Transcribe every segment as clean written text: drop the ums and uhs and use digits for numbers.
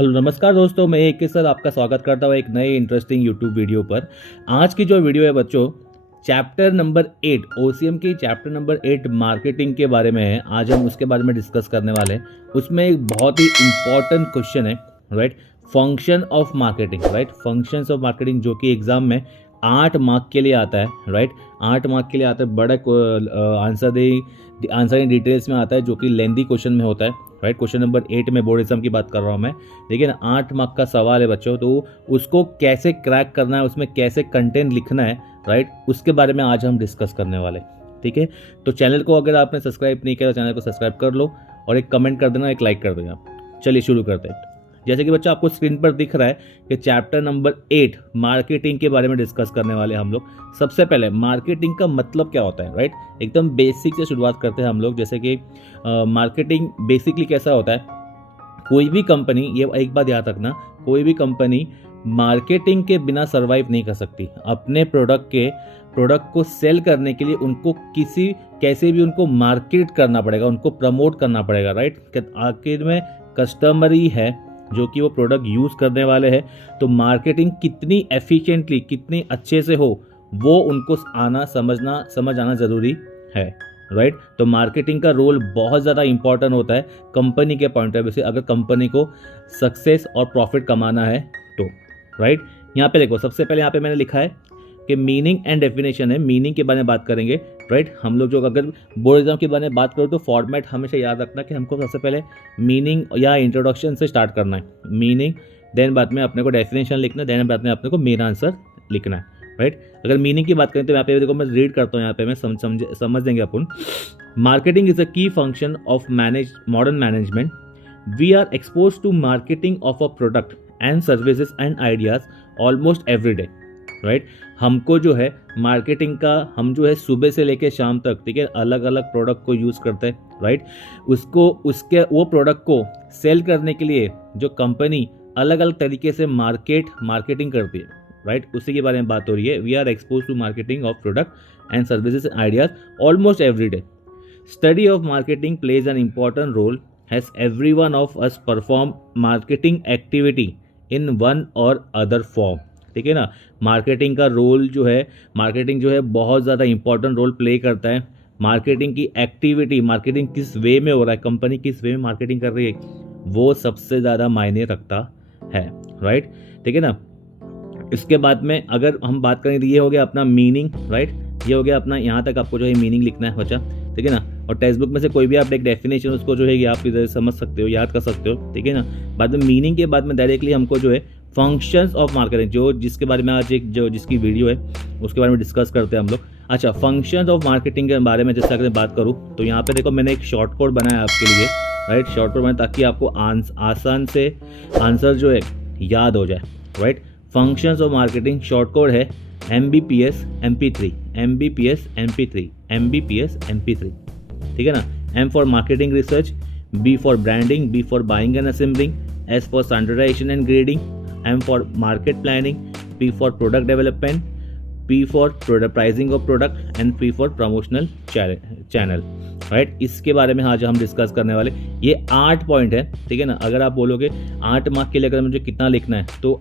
Hello नमस्कार दोस्तों, मैं एक के साथ आपका स्वागत करता हूँ एक नए इंटरेस्टिंग यूट्यूब वीडियो पर। आज की जो वीडियो है बच्चों, चैप्टर नंबर 8 ओसीएम की चैप्टर नंबर 8 मार्केटिंग के बारे में है। आज हम उसके बारे में डिस्कस करने वाले हैं। उसमें एक बहुत ही इंपॉर्टेंट क्वेश्चन है, right, function of marketing, right, functions of marketing, जो कि एग्जाम में 8 मार्क के लिए आता है, राइट, 8 मार्क के लिए आता है। बड़ा आंसर इन डिटेल्स में आता है, जो कि लेंदी क्वेश्चन में होता है, राइट। क्वेश्चन नंबर 8 में बोर्ड एग्जाम की बात कर रहा हूँ मैं, लेकिन 8 मार्क का सवाल है बच्चों, तो उसको कैसे क्रैक करना है, उसमें कैसे कंटेंट लिखना है, राइट, उसके बारे में आज हम डिस्कस करने वाले, ठीक है। तो चैनल को अगर आपने सब्सक्राइब नहीं किया तो चैनल को सब्सक्राइब कर लो और एक कमेंट कर देना, एक लाइक कर देना। चलिए शुरू करते हैं। जैसे कि बच्चा आपको स्क्रीन पर दिख रहा है कि चैप्टर नंबर 8 मार्केटिंग के बारे में डिस्कस करने वाले हम लोग। सबसे पहले मार्केटिंग का मतलब क्या होता है, राइट, एकदम बेसिक से शुरुआत करते हैं हम लोग। जैसे कि मार्केटिंग बेसिकली कैसा होता है, कोई भी कंपनी, ये एक बात याद रखना, कोई भी कंपनी मार्केटिंग के बिना सर्वाइव नहीं कर सकती। अपने प्रोडक्ट को सेल करने के लिए उनको कैसे भी उनको मार्केट करना पड़ेगा, उनको प्रमोट करना पड़ेगा, राइट। आखिर में कस्टमर ही है जो कि वो प्रोडक्ट यूज़ करने वाले हैं। तो मार्केटिंग कितनी एफिशिएंटली, कितनी अच्छे से हो, वो उनको समझ आना ज़रूरी है, राइट। तो मार्केटिंग का रोल बहुत ज़्यादा इंपॉर्टेंट होता है कंपनी के पॉइंट ऑफ व्यू से, अगर कंपनी को सक्सेस और प्रॉफिट कमाना है तो, राइट। यहाँ पे देखो, सबसे पहले यहाँ पे मैंने लिखा है कि मीनिंग एंड डेफिनेशन है। मीनिंग के बारे में बात करेंगे, राइट। हम लोग जो अगर बोर्ड एग्जाम के बारे में बात करो तो फॉर्मेट हमेशा याद रखना कि हमको सबसे पहले मीनिंग या इंट्रोडक्शन से स्टार्ट करना है, मीनिंग, देन बाद में अपने को डेफिनेशन लिखना है, देन बाद में अपने को मेन आंसर लिखना है, राइट। अगर मीनिंग की बात करें तो यहाँ पे देखो, मैं रीड करता हूँ, यहाँ पे मैं समझ देंगे अपन। Marketing is a key function of modern management. We are expose to marketing of a product and services and ideas almost every day, right. हमको जो है मार्केटिंग का, हम जो है सुबह से लेकर शाम तक, ठीक है, अलग अलग प्रोडक्ट को यूज़ करते हैं, राइट। वो प्रोडक्ट को सेल करने के लिए जो कंपनी अलग अलग तरीके से मार्केटिंग करती है, राइट, उसी के बारे में बात हो रही है। We are expose to marketing of product and services and ideas almost every day. Study of marketing plays an important role, has every one of us perform marketing activity in one or other form, ठीक है ना। Marketing का role जो है, marketing जो है बहुत ज़्यादा इंपॉर्टेंट रोल प्ले करता है। मार्केटिंग की एक्टिविटी, मार्केटिंग किस वे में हो रहा है, कंपनी किस वे में मार्केटिंग कर रही है, वो सबसे ज़्यादा मायने रखता है, राइट, ठीक है ना। इसके बाद में अगर हम बात करें तो ये हो गया अपना मीनिंग, राइट, ये हो गया अपना, यहाँ तक आपको जो है मीनिंग लिखना है बच्चा, ठीक है ना। और टेक्स्ट बुक में से कोई भी आप एक डेफिनेशन उसको जो है आप इधर समझ सकते हो, याद कर सकते हो, ठीक है ना। बाद में मीनिंग के बाद में डायरेक्टली हमको जो है फंक्शंस ऑफ मार्केटिंग, जिसके बारे में आज जिसकी वीडियो है उसके बारे में डिस्कस करते हैं हम लोग। अच्छा, फंक्शंस ऑफ मार्केटिंग के बारे में जैसे अगर बात करूँ तो यहाँ पे देखो, मैंने एक शॉर्ट कोड बनाया आपके लिए, राइट, शॉर्ट कोड बनाया ताकि आपको आसान से आंसर जो है याद हो जाए, right. Functions of marketing short code है MBPS MP3, MBPS MP3, MBPS MP3, ठीक है ना। M for marketing research, B for branding, B for buying and assembling, S for standardisation and grading, M for market planning, P for product development, P for pricing of product and P for promotional channel, right. इसके बारे में आज हम discuss करने वाले। ये 8 point है, ठीक है ना। अगर आप बोलोगे 8 मार्क के लिए अगर मुझे कितना लिखना है तो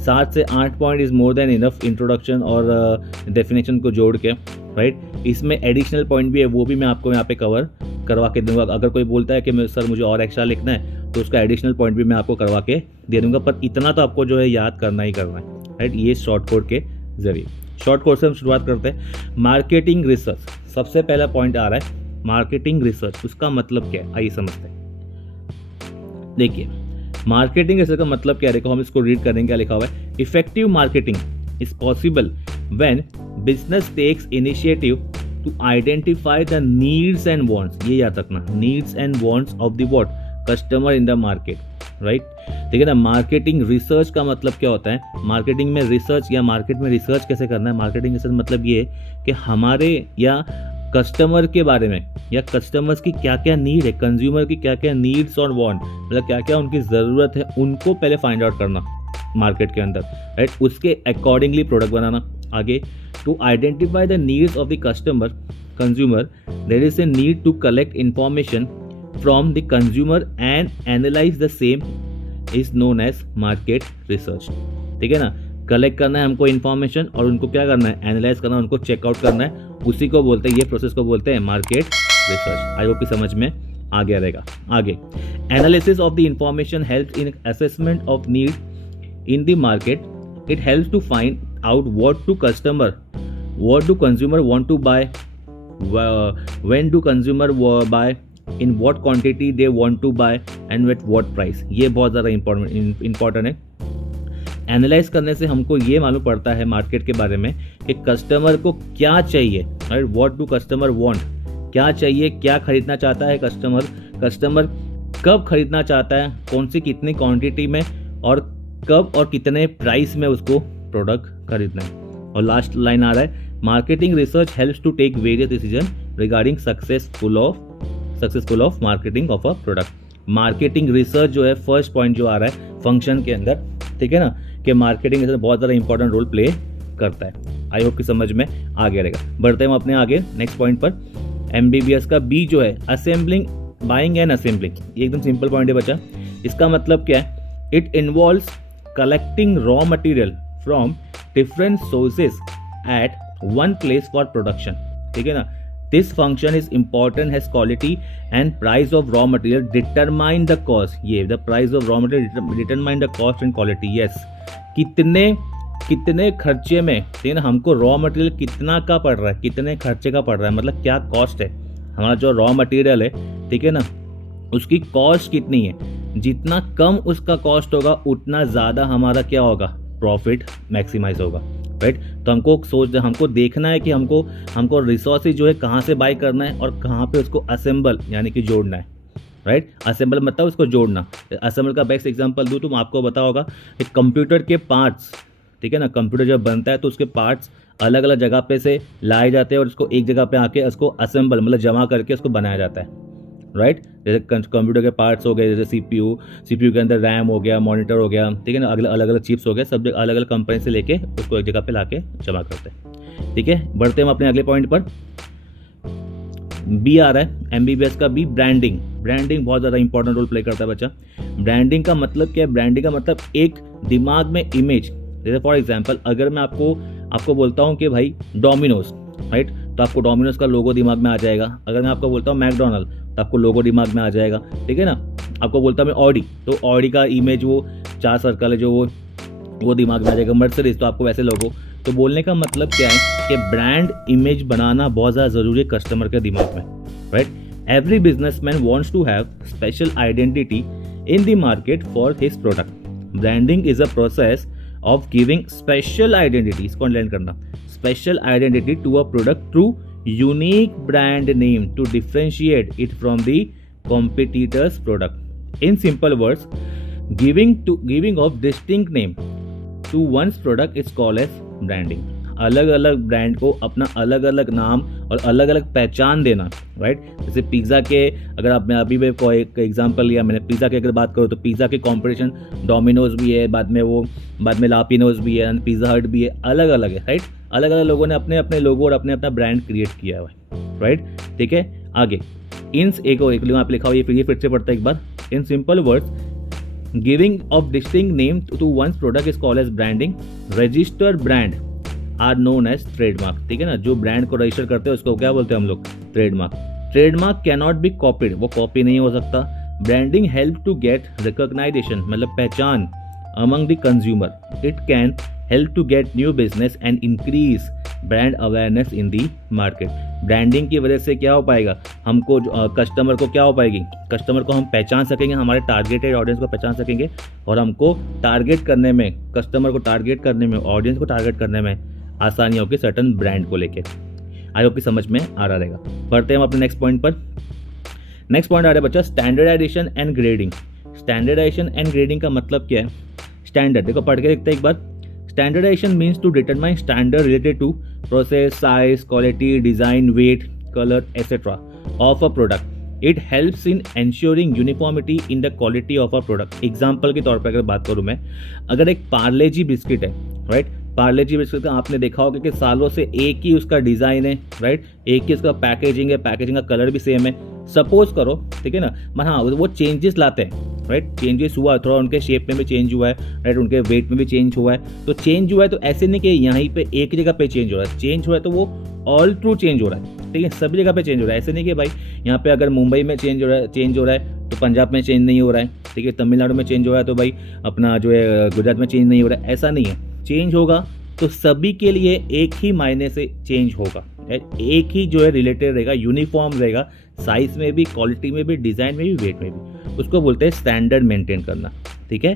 7 से 8 point is more than enough, introduction और डेफिनेशन को जोड़ के, राइट। इसमें एडिशनल पॉइंट भी है, वो भी मैं आपको यहाँ पे कवर करवा के दूंगा। अगर कोई बोलता है कि सर मुझे और एक्स्ट्रा लिखना है तो उसका एडिशनल पॉइंट भी मैं आपको करवा के दे दूंगा, पर इतना तो आपको जो है याद करना ही करना है, राइट। ये शॉर्ट कोड के जरिए, शॉर्ट कोड से हम शुरुआत करते हैं। मार्केटिंग रिसर्च, सबसे पहला पॉइंट आ रहा है मार्केटिंग रिसर्च, उसका मतलब क्या है, आइए समझते हैं। देखिए, मार्केटिंग रिसर्च का मतलब क्या है, देखो हम इसको रीड करेंगे, क्या लिखा हुआ है। Effective marketing is possible when business takes initiative to identify the needs and wants, ये याद रखना, needs and wants of the what customer in the market, right, ठीक है ना। मार्केटिंग रिसर्च का मतलब क्या होता है, मार्केटिंग में रिसर्च या मार्केट में रिसर्च कैसे करना है। मार्केटिंग रिसर्च मतलब ये है कि हमारे या कस्टमर के बारे में, या कस्टमर्स की क्या क्या नीड है, कंज्यूमर की क्या क्या नीड्स और वांट, मतलब क्या क्या उनकी ज़रूरत है, उनको पहले फाइंड आउट करना मार्केट के अंदर, राइट, उसके अकॉर्डिंगली प्रोडक्ट बनाना। आगे, to identify the needs of the consumer there is a need to collect information from the consumer and analyze the same, is known as market research. ठीक है ना, collect करना है हमको इन्फॉर्मेशन और उनको क्या करना है, एनालाइज करना है, उनको चेकआउट करना है, उसी को बोलते हैं, ये प्रोसेस को बोलते हैं मार्केट रिसर्च। आई होप कि समझ में आ गया रहेगा। आगे, analysis of the information help in assessment of need in the market. It helps to find out what do consumer want to buy, when do consumer buy, in what quantity they want to buy and at what price। ये बहुत ज़्यादा important है। Analyse करने से हमको ये मालूम पड़ता है मार्केट के बारे में कि कस्टमर को क्या चाहिए, right, what do customer want, क्या चाहिए, क्या खरीदना चाहता है कस्टमर कब खरीदना चाहता है, कौन सी कितनी क्वांटिटी में और कब और कितने प्राइस में उसको प्रोडक्ट खरीदना है। और लास्ट लाइन आ रहा है, marketing research helps to take various decision regarding successful of marketing of a product. Marketing research जो है फर्स्ट पॉइंट जो आ रहा है फंक्शन के अंदर, ठीक है ना, कि मार्केटिंग रिसर्च बहुत ज़्यादा इंपॉर्टेंट रोल प्ले करता है। आई होप कि समझ में आ गया रहेगा। बढ़ते हैं हम अपने आगे नेक्स्ट पॉइंट पर। MBBS का बी जो है असेंबलिंग, बाइंग एंड असेंबलिंग, ये एकदम सिंपल पॉइंट है बच्चा। इसका मतलब क्या है, it involves collecting raw material from different sources at one place for production. ठीक है ना, this function is important has quality and price of raw material determine the cost. ये the price of raw material determine the cost and quality. Yes, कितने खर्चे में, ठीक है ना, हमको रॉ मटेरियल कितना का पड़ रहा है, कितने खर्चे का पड़ रहा है, मतलब क्या कॉस्ट है हमारा जो रॉ मटेरियल है, ठीक है ना, उसकी कॉस्ट कितनी है। जितना कम उसका कॉस्ट होगा उतना ज़्यादा हमारा क्या होगा, प्रॉफिट मैक्सिमाइज होगा, राइट। तो हमको देखना है कि हमको रिसोर्सेज जो है कहाँ से बाय करना है और कहाँ पे उसको असेंबल यानी कि जोड़ना है, राइट। असेंबल मतलब उसको जोड़ना। असेंबल का बेस्ट एग्जांपल दूँ तो आपको पता होगा, एक कंप्यूटर के पार्ट्स, ठीक है ना, कंप्यूटर जब बनता है तो उसके पार्ट्स अलग अलग जगह पे से लाए जाते हैं और उसको एक जगह पे आके उसको असेंबल मतलब जमा करके उसको बनाया जाता है, राइट। जैसे कंप्यूटर के पार्ट्स हो गए, जैसे सीपीयू के अंदर रैम हो गया, मॉनिटर हो गया, ठीक है ना, अलग अलग चिप्स हो गए, सब अलग अलग कंपनी से लेके उसको एक जगह पे लाके जमा करते हैं। ठीक है, बढ़ते हैं हम अपने अगले पॉइंट पर। बी आ रहा है MBBS का बी, ब्रांडिंग। ब्रांडिंग बहुत ज़्यादा इंपॉर्टेंट रोल प्ले करता है बच्चा। ब्रांडिंग का मतलब क्या है, ब्रांडिंग का मतलब एक दिमाग में इमेज। जैसे फॉर एग्जांपल अगर मैं आपको बोलता हूँ कि भाई डोमिनोज, राइट, तो आपको डोमिनोज का लोगो दिमाग में आ जाएगा। अगर मैं आपको बोलता हूँ मैकडोनल्ड तो आपको लोगो दिमाग में आ जाएगा, ठीक है ना। आपको बोलता हूँ मैं ऑडी, तो ऑडी का इमेज वो 4 सर्कल है जो वो दिमाग में आ जाएगा। मर्सिडीज तो आपको वैसे लोगो। तो बोलने का मतलब क्या है कि ब्रांड इमेज बनाना बहुत ज़्यादा ज़रूरी है कस्टमर के दिमाग में, right. Every businessman wants to have special identity in the market for his product. Branding is a process of giving special identity, इसको अंडरलाइन करना, special identity to a product through unique brand name to differentiate it from the competitor's product. In simple words, giving of distinct name to one's product is called as branding. अलग अलग brand को अपना अलग अलग नाम और अलग अलग पहचान देना, राइट। जैसे पिज़्ज़ा के, अगर आप, मैं अभी को एक एग्जांपल लिया मैंने, पिज़्ज़ा की अगर बात करूँ तो पिज़्ज़ा के कंपटीशन डोमिनोज भी है, बाद में लापिनोज भी है, पिज़्ज़ा हट भी है, अलग अलग है, राइट। अलग अलग लोगों ने अपने अपने लोगो और अपने अपना ब्रांड क्रिएट किया है, राइट। ठीक है, आगे एक आप लिखा हुआ, ये फिर से पढ़ता है एक बार। In simple words, giving of distinct name to one's product is called as branding. Registered brand are known as trademark. ठीक है ना, जो ब्रांड को रजिस्टर करते हैं उसको क्या बोलते हैं हम लोग, trademark. Trademark can not be copied, वो कॉपी नहीं हो सकता। Branding help to get recognition, मतलब पहचान among the consumer. It can help to get new business and increase brand awareness in the market. Branding की वजह से क्या हो पाएगा, हमको कस्टमर को क्या हो पाएगी, कस्टमर को हम पहचान सकेंगे, हमारे टारगेटेड ऑडियंस को पहचान सकेंगे और हमको टारगेट करने में, कस्टमर को टारगेट करने में, ऑडियंस को टारगेट करने में आसानी होगी सर्टन ब्रांड को लेके। आई होप कि समझ में आ रहा रहेगा। बढ़ते हैं हम अपने नेक्स्ट पॉइंट पर। नेक्स्ट पॉइंट आ रहा है बच्चा, standardisation and grading. Standardisation and grading का मतलब क्या है, स्टैंडर्ड, देखो पढ़ के देखते हैं एक बार। Standardization means to determine standard related to process, size, quality, design, weight, color, etc. of a product. It helps in ensuring uniformity in the quality of a product. Example के तौर पर अगर बात करूँ मैं, अगर एक पार्ले जी बिस्किट है, राइट, पार्ले जी बिस्किट का आपने देखा होगा कि सालों से एक ही उसका डिज़ाइन है, राइट, एक ही उसका पैकेजिंग है, पैकेजिंग का कलर भी सेम है। सपोज करो, ठीक है ना, हाँ वो चेंजेस लाते हैं, राइट, चेंजेस हुआ, थोड़ा उनके शेप में भी चेंज हुआ है, राइट, उनके वेट में भी चेंज हुआ है। तो चेंज हुआ है तो ऐसे नहीं कि यहीं पे एक जगह पे चेंज हो रहा है, चेंज हुआ है तो वो ऑल थ्रू चेंज हो रहा है, ठीक है, सभी जगह पे चेंज हो रहा है। ऐसे नहीं कि भाई यहाँ पे अगर मुंबई में चेंज हो रहा है तो पंजाब में चेंज नहीं हो रहा है, ठीक है, तमिलनाडु में चेंज हो रहा है तो भाई अपना जो है गुजरात में चेंज नहीं हो रहा है, ऐसा नहीं है। चेंज होगा तो सभी के लिए एक ही मायने से चेंज होगा, एक ही जो है रिलेटेड रहेगा, यूनिफॉर्म रहेगा, साइज में भी, क्वालिटी में भी, डिज़ाइन में भी, वेट में भी। उसको बोलते हैं स्टैंडर्ड मेंटेन करना, ठीक है।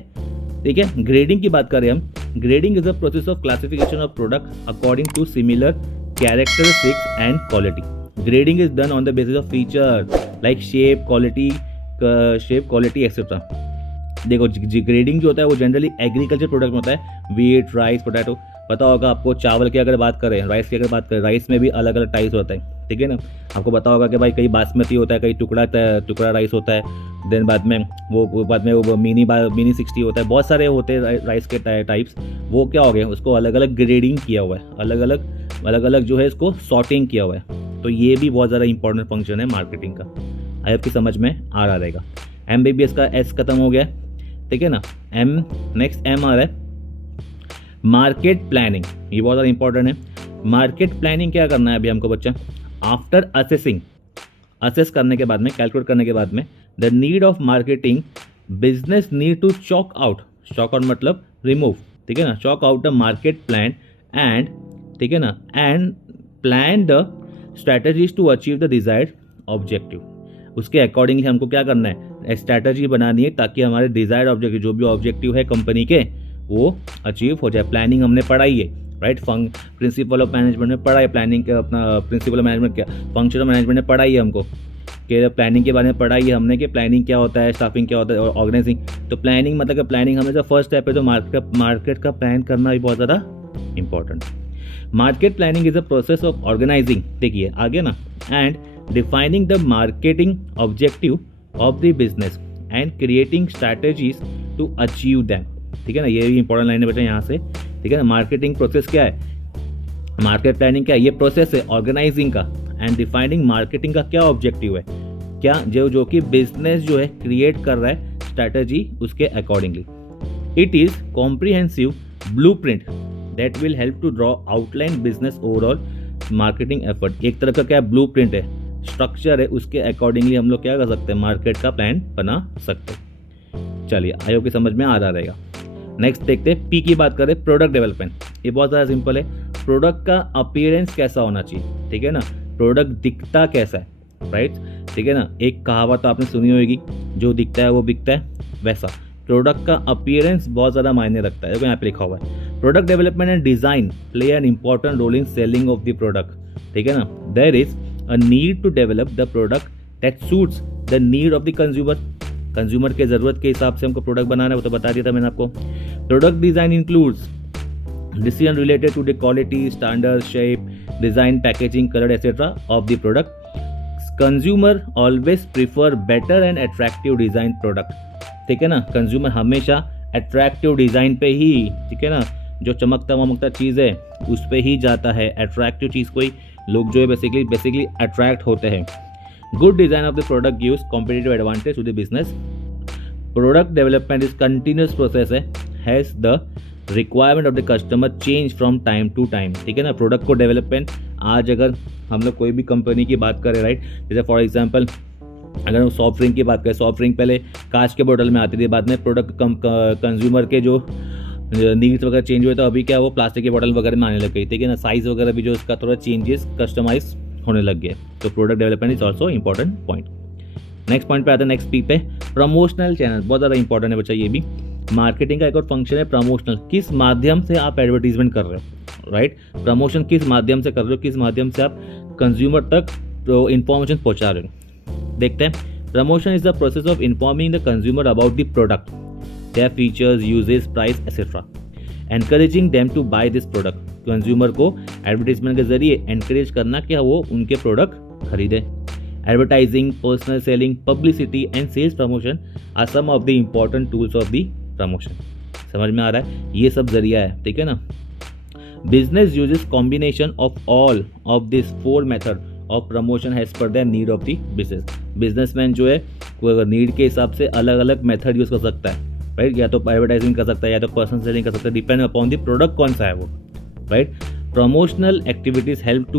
ठीक है, ग्रेडिंग की बात करें हम, grading is a process of classification of product according to similar characteristics and quality. Grading is done on the basis of feature like shape, quality etcetera. देखो ग्रेडिंग जो होता है वो जनरली एग्रीकल्चर प्रोडक्ट में होता है, वीट, राइस, पोटैटो। पता होगा आपको, चावल की अगर बात करें, राइस की अगर बात करें, राइस में भी अलग अलग टाइप्स होता है, ठीक है ना। आपको पता होगा कि भाई कई बासमती होता है, कई टुकड़ा राइस होता है, देन बाद में वो मिनी 60 होता है, बहुत सारे होते हैं राइस के टाइप्स। वो क्या हो गए, उसको अलग अलग ग्रेडिंग किया हुआ है, अलग अलग जो है इसको सॉर्टिंग किया हुआ है। तो ये भी बहुत ज़्यादा इंपॉर्टेंट फंक्शन है मार्केटिंग का। आई होप की समझ में आ रहा रहेगा। MBBS का S खत्म हो गया, ठीक है ना। नेक्स्ट M आ रहा है मार्केट प्लानिंग। ये बहुत ज़्यादा इंपॉर्टेंट है। मार्केट प्लानिंग क्या करना है अभी हमको बच्चा, आफ्टर असेस करने के बाद में, कैलकुलेट करने के बाद में, the need of marketing business need to chalk out मतलब रिमूव, ठीक है ना, chalk out the market plan and, ठीक है ना, and plan the strategies to achieve the desired objective. उसके अकॉर्डिंगली हमको क्या करना है, स्ट्रैटेजी बनानी है ताकि हमारे डिजायर्ड ऑब्जेक्टिव, जो भी ऑब्जेक्टिव है कंपनी के, वो अचीव हो जाए। प्लानिंग हमने पढ़ाई है, राइट, प्रिंसिपल ऑफ मैनेजमेंट में पढ़ा है, प्लानिंग का अपना प्रिंसिपल ऑफ मैनेजमेंट क्या, फंक्शन ऑफ मैनेजमेंट ने पढ़ाई है हमको, कि प्लानिंग के बारे में पढ़ाई है हमने, कि प्लानिंग क्या होता है, स्टाफिंग क्या होता है, और ऑर्गेनाइजिंग। तो प्लानिंग मतलब कि प्लानिंग हमेशा फर्स्ट स्टेप है, तो मार्केट का प्लान करना भी बहुत ज़्यादा important. Market planning is a process of organising, देखिए आगे ना, and defining the marketing objective of the business and creating strategies to achieve them, ठीक है ना। ये भी इंपॉर्टेंट लाइन है बेटा यहाँ से, ठीक है ना। मार्केटिंग प्रोसेस क्या है, मार्केट प्लानिंग क्या है, ये प्रोसेस है ऑर्गेनाइजिंग का, एंड डिफाइनिंग मार्केटिंग का क्या ऑब्जेक्टिव है, क्या जो कि बिजनेस जो है क्रिएट कर रहा है स्ट्रैटेजी उसके accordingly. It is comprehensive blueprint that will help to draw outline business overall marketing effort. एक तरह का क्या ब्लूप्रिंट है, स्ट्रक्चर है, उसके अकॉर्डिंगली हम लोग क्या कर सकते हैं, मार्केट का प्लान बना सकते हैं। चलिए आई होप की समझ में आ रहा रहेगा। नेक्स्ट देखते हैं, P की बात करें, प्रोडक्ट डेवलपमेंट। ये बहुत ज़्यादा सिंपल है, प्रोडक्ट का अपीयरेंस कैसा होना चाहिए, ठीक है ना, प्रोडक्ट दिखता कैसा है, राइट, ठीक है ना। एक कहावत आपने सुनी होगी, जो दिखता है वो बिकता है, वैसा प्रोडक्ट का अपीयरेंस बहुत ज़्यादा मायने रखता है। यहाँ पे लिखा हुआ है, product development and design play an important role in selling of the product, ठीक है ना। There is a need to develop the product that suits the need of the consumer के ज़रूरत के हिसाब से हमको प्रोडक्ट बनाना है, वो तो बता दिया था मैंने आपको। Product design includes decision related to the quality, standard, shape, design, packaging, colour etcetera of the product. Consumer always prefer better and attractive design product, ठीक है ना। कंज्यूमर हमेशा अट्रैक्टिव डिज़ाइन पे ही, ठीक है ना, जो चमकता वमकता चीज़ है उस पर ही जाता है। अट्रैक्टिव चीज़ को ही लोग जो है बेसिकली अट्रैक्ट होते हैं। Good design of the product gives competitive advantage to the business. Product development is continuous process है, has the requirement of the customer change from time to time, ठीक है ना। प्रोडक्ट को डेवलपमेंट, आज अगर हम लोग कोई भी कंपनी की बात करें, राइट, जैसे फॉर एग्जांपल अगर हम सॉफ्ट ड्रिंक की बात करें, सॉफ्ट ड्रिंक पहले कांच के बोतल में आती थी, बाद में प्रोडक्ट कंज्यूमर के जो नीड्स वगैरह चेंज हुए तो अभी क्या वो प्लास्टिक की बोतल वगैरह में आने लग गई, ठीक है ना। साइज़ वगैरह भी जो उसका थोड़ा चेंजेस कस्टमाइज होने लग गए। तो product development is also important point. Next point पे आता है, नेक्स्ट पी पे, प्रमोशनल चैनल। बहुत ज़्यादा इंपॉर्टेंट है बच्चा ये भी। मार्केटिंग का एक और फंक्शन है प्रमोशनल, किस माध्यम से आप एडवर्टीजमेंट कर रहे हो, राइट। प्रमोशन किस माध्यम से कर रहे हो, किस माध्यम से आप कंज्यूमर तक इंफॉर्मेशन पहुंचा रहे हो। देखते हैं, promotion is the process of informing the consumer about the product, their features, uses, price etcetera, encouraging them to buy this product. Consumer को एडवर्टीजमेंट के जरिए एनकरेज करना कि वो उनके प्रोडक्ट खरीदे। Advertising, personal selling, publicity and sales promotion are some of the important tools of the promotion. समझ में आ रहा है, ये सब जरिया है, ठीक है ना। Business uses combination of all of this 4 method of promotion has per the need of the business. Businessman जो है नीड के हिसाब से अलग अलग मेथड यूज़ कर सकता है, राइट। या तो एडवर्टाइजिंग कर सकता है या तो पर्सनल सेलिंग कर सकता है, डिपेंड अपॉन द प्रोडक्ट कौन सा है वो, right. Promotional activities help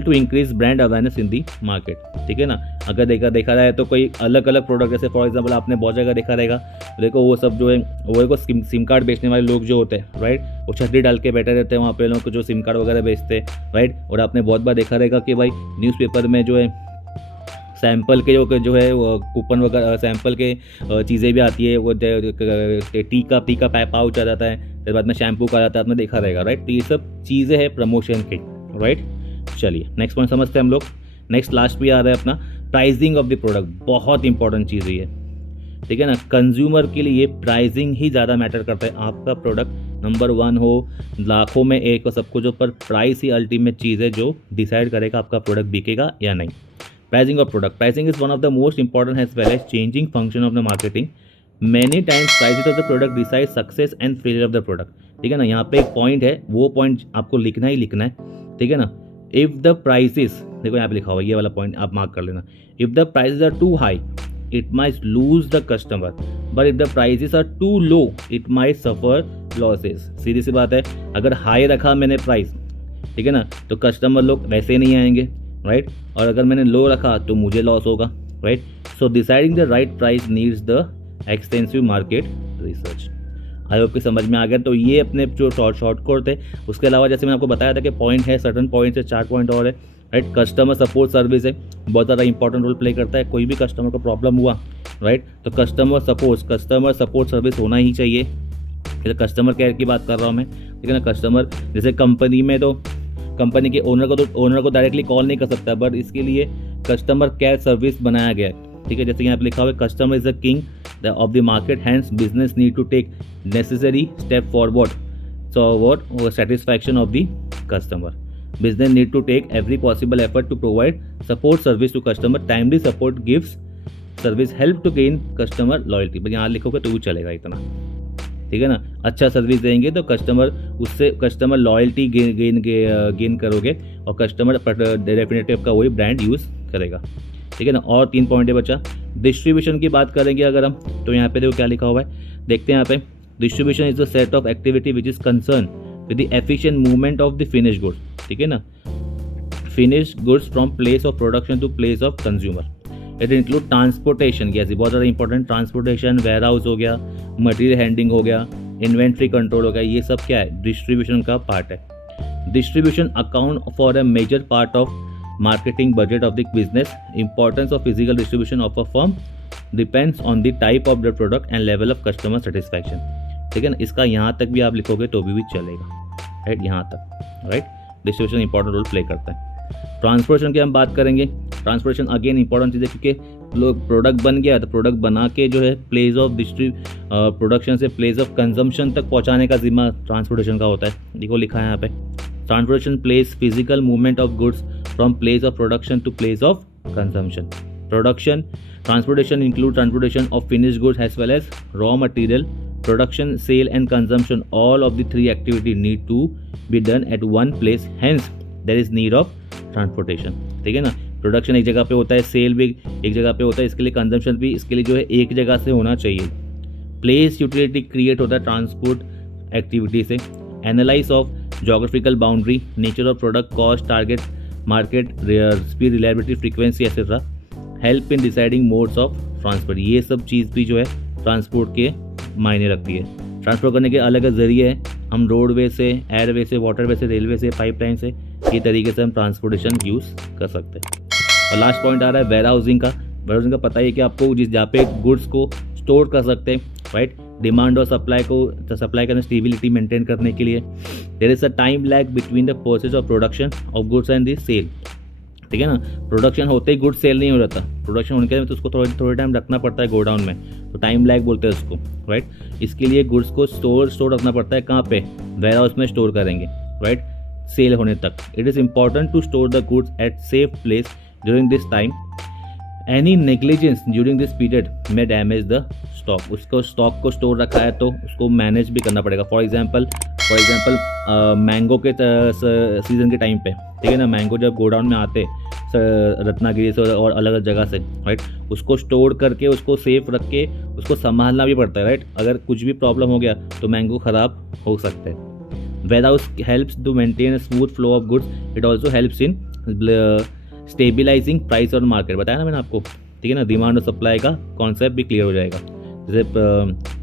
to increase brand awareness in the market, ठीक है ना। अगर देखा जाए तो कोई अलग अलग प्रोडक्ट, जैसे फॉर एग्जांपल आपने बहुत जगह देखा रहेगा, देखो वो सब जो है वो देखो सिम कार्ड बेचने वाले लोग जो होते हैं, राइट, वो छतरी डाल के बैठे रहते हैं वहाँ पे लोगों को जो सिम कार्ड वगैरह बेचते हैं, राइट। और आपने बहुत बार देखा रहेगा कि भाई न्यूज़पेपर में जो है सैंपल के जो है कूपन वगैरह सैंपल के चीज़ें भी आती है, वो टी का पाउच आ जाता है, फिर बाद में शैम्पू का आ जाता है, आपने देखा रहेगा, राइट। तो ये सब चीज़ें हैं प्रमोशन की, राइट। चलिए नेक्स्ट पॉइंट समझते हैं हम लोग। नेक्स्ट लास्ट भी आ रहा है अपना प्राइसिंग ऑफ द प्रोडक्ट, बहुत इंपॉर्टेंट चीज़ है ये, ठीक है ना। कंज्यूमर के लिए प्राइसिंग ही ज़्यादा मैटर करता है। आपका प्रोडक्ट नंबर 1 हो, लाखों में एक हो, सब कुछ, पर प्राइस ही अल्टीमेट चीज़ है जो डिसाइड करेगा आपका प्रोडक्ट बिकेगा या नहीं। Pricing of product, pricing is one of the most important as well as changing function of the marketing. Many times prices of the product decide success and failure of the product, ठीक है ना। यहाँ पे एक point है, वो point आपको लिखना ही लिखना है, ठीक है ना। इफ़ द प्राइसेस, देखो यहाँ पे लिखा हुआ है, ये वाला पॉइंट आप मार्क कर लेना। If the prices are too high it might lose the customer, but if the prices are too low it might suffer losses. सीधी सी बात है, अगर हाई रखा मैंने प्राइस, ठीक है ना, तो कस्टमर लोग वैसे नहीं आएंगे, राइट। और अगर मैंने लो रखा तो मुझे लॉस होगा, right. So deciding the right price needs the extensive market research. I hope कि समझ में आ गया। तो ये अपने जो शॉर्ट कोड थे, उसके अलावा जैसे मैंने आपको बताया था कि पॉइंट है, सर्टन पॉइंट है, 4 पॉइंट और है, राइट। कस्टमर सपोर्ट सर्विस है, बहुत ज़्यादा इंपॉर्टेंट रोल प्ले करता है। कोई भी कस्टमर को प्रॉब्लम हुआ, राइट, तो कस्टमर सपोर्ट सर्विस होना ही चाहिए। जैसे कस्टमर केयर की बात कर रहा हूँ मैं, ठीक है ना। कस्टमर जैसे कंपनी में तो कंपनी के ओनर को डायरेक्टली कॉल नहीं कर सकता, बट इसके लिए कस्टमर केयर सर्विस बनाया गया है, ठीक है। जैसे यहाँ पे लिखा हुआ है, customer is the king of the market, hence business need to take necessary step forward satisfaction of the customer. Business need to take every possible effort to provide support service to customer. Timely support gives service help to gain customer loyalty. बस यहाँ लिखोगे तो भी चलेगा इतना, ठीक है ना। अच्छा सर्विस देंगे तो कस्टमर लॉयल्टी गेन करोगे और कस्टमर डेफिनेटली आपका वही ब्रांड यूज़ करेगा, ठीक है ना। और 3 पॉइंट है बच्चा। डिस्ट्रीब्यूशन की बात करेंगे अगर हम, तो यहाँ पे देखो क्या लिखा हुआ है, देखते हैं यहाँ पे। Distribution is the set of activity which is concern with the efficient movement of the finish goods, ठीक है ना। Finish goods from place of production to place of consumer. It include transportation, कैसे बहुत ज़्यादा इंपॉर्टेंट, ट्रांसपोर्टेशन, वेयर हाउस हो गया, material handling हो गया, इन्वेंट्री कंट्रोल हो गया, ये सब क्या है, डिस्ट्रीब्यूशन का पार्ट है। Distribution account for a major part of marketing budget of the business. Importance of physical distribution of a firm depends on the type of the product and level of customer satisfaction, ठीक है ना। इसका यहाँ तक भी आप लिखोगे तो भी चलेगा, राइट, यहाँ तक, right. Distribution important role play करता है। ट्रांसपोर्टेशन की हम बात करेंगे। ट्रांसपोर्टेशन अगेन इंपॉर्टेंट चीज़ है, क्योंकि लोग प्रोडक्ट बन गया तो प्रोडक्ट बना के जो है प्लेस ऑफ प्रोडक्शन से प्लेस ऑफ कंजम्पशन तक पहुँचाने का जिम्मा ट्रांसपोर्टेशन का होता है। देखो लिखा है यहाँ पे, transportation place physical movement of goods from place of production to place of consumption. Transportation include transportation of finished goods as well as raw material. Production, sale and consumption, all of the 3 activities need to be done at one place. Hence, there is need of transportation. ठीक है ना। Production एक जगह पे होता है, cell भी एक जगह पे होता है, इसके लिए कंजम्पशन भी इसके लिए जो है एक जगह से होना चाहिए। प्लेस यूटिलिटी क्रिएट होता है ट्रांसपोर्ट एक्टिविटी से। Analyse of geographical boundary, nature of product, cost, target market, speed, reliability, frequency etcetera, help in deciding modes of transport. ये सब चीज़ भी जो है ट्रांसपोर्ट के मायने रखती है। ट्रांसपोर्ट करने के अलग अलग जरिए हैं, हम रोडवे से, एयरवे से, वाटरवे से, रेलवे से, पाइपलाइन से, ये तरीके से हम ट्रांसपोर्टेशन यूज़ कर सकते हैं। और लास्ट पॉइंट आ रहा है वेयर हाउसिंग का। वेयर हाउसिंग का पता ही है कि आपको जहाँ पे गुड्स को स्टोर कर सकते हैं, राइट। डिमांड और सप्लाई का स्टेबिलिटी मेंटेन करने के लिए। There is a time lag between the process of production of goods and the sale, ठीक है ना। प्रोडक्शन होते ही गुड्स सेल नहीं हो जाता, प्रोडक्शन होने के बाद तो उसको थोड़े टाइम रखना पड़ता है गोडाउन में, तो टाइम लैग बोलते हैं उसको, राइट। इसके लिए गुड्स को स्टोर रखना पड़ता है, कहाँ पे, वेयर हाउस में स्टोर करेंगे, राइट, सेल होने तक। It is important to store the goods at safe place during this time. Any negligence during this period में डैमेज द स्टॉक। उसको स्टॉक को स्टोर रखा है तो उसको मैनेज भी करना पड़ेगा। For example for example mango के सीज़न के टाइम पे, ठीक है ना, मैंगो जब गोडाउन में आते रत्नागिरी से और अलग अलग जगह से, राइट, उसको स्टोर करके उसको सेफ रख के उसको संभालना भी पड़ता है, राइट। अगर कुछ भी प्रॉब्लम हो गया तो मैंगो ख़राब हो सकते हैं। Warehouse helps to maintain smooth flow of goods, it also helps in stabilising price और मार्केट। बताया ना मैंने आपको, ठीक है ना, डिमांड और सप्लाई का कॉन्सेप्ट भी क्लियर हो जाएगा। जैसे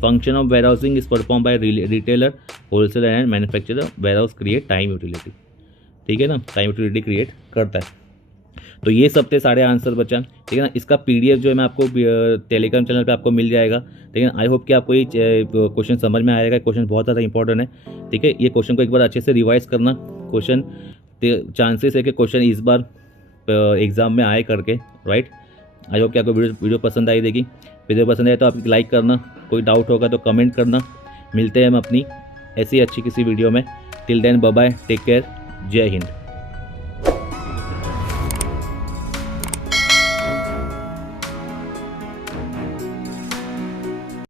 function of warehousing is perform by retailer, wholesaler and manufacturer. Warehouse create time utility, ठीक है ना, टाइम यूटिलिटी क्रिएट करता है। तो ये सब थे सारे आंसर बच्चा, ठीक है ना। इसका पीडीएफ जो है मैं आपको टेलीग्राम चैनल पे आपको मिल जाएगा, ठीक है। आई होप कि आपको ये क्वेश्चन समझ में आएगा। क्वेश्चन बहुत ज़्यादा इंपॉर्टेंट है, ठीक है। ये क्वेश्चन को एक बार अच्छे से रिवाइज करना। क्वेश्चन चांसेस है कि क्वेश्चन इस बार एग्ज़ाम में आए करके, राइट। आई होप कि आपको वीडियो पसंद आई देगी। वीडियो पसंद आए तो आप लाइक करना, कोई डाउट होगा तो कमेंट करना। मिलते हैं हम अपनी ऐसी अच्छी किसी वीडियो में। Till then bye bye, take care, Jai Hind.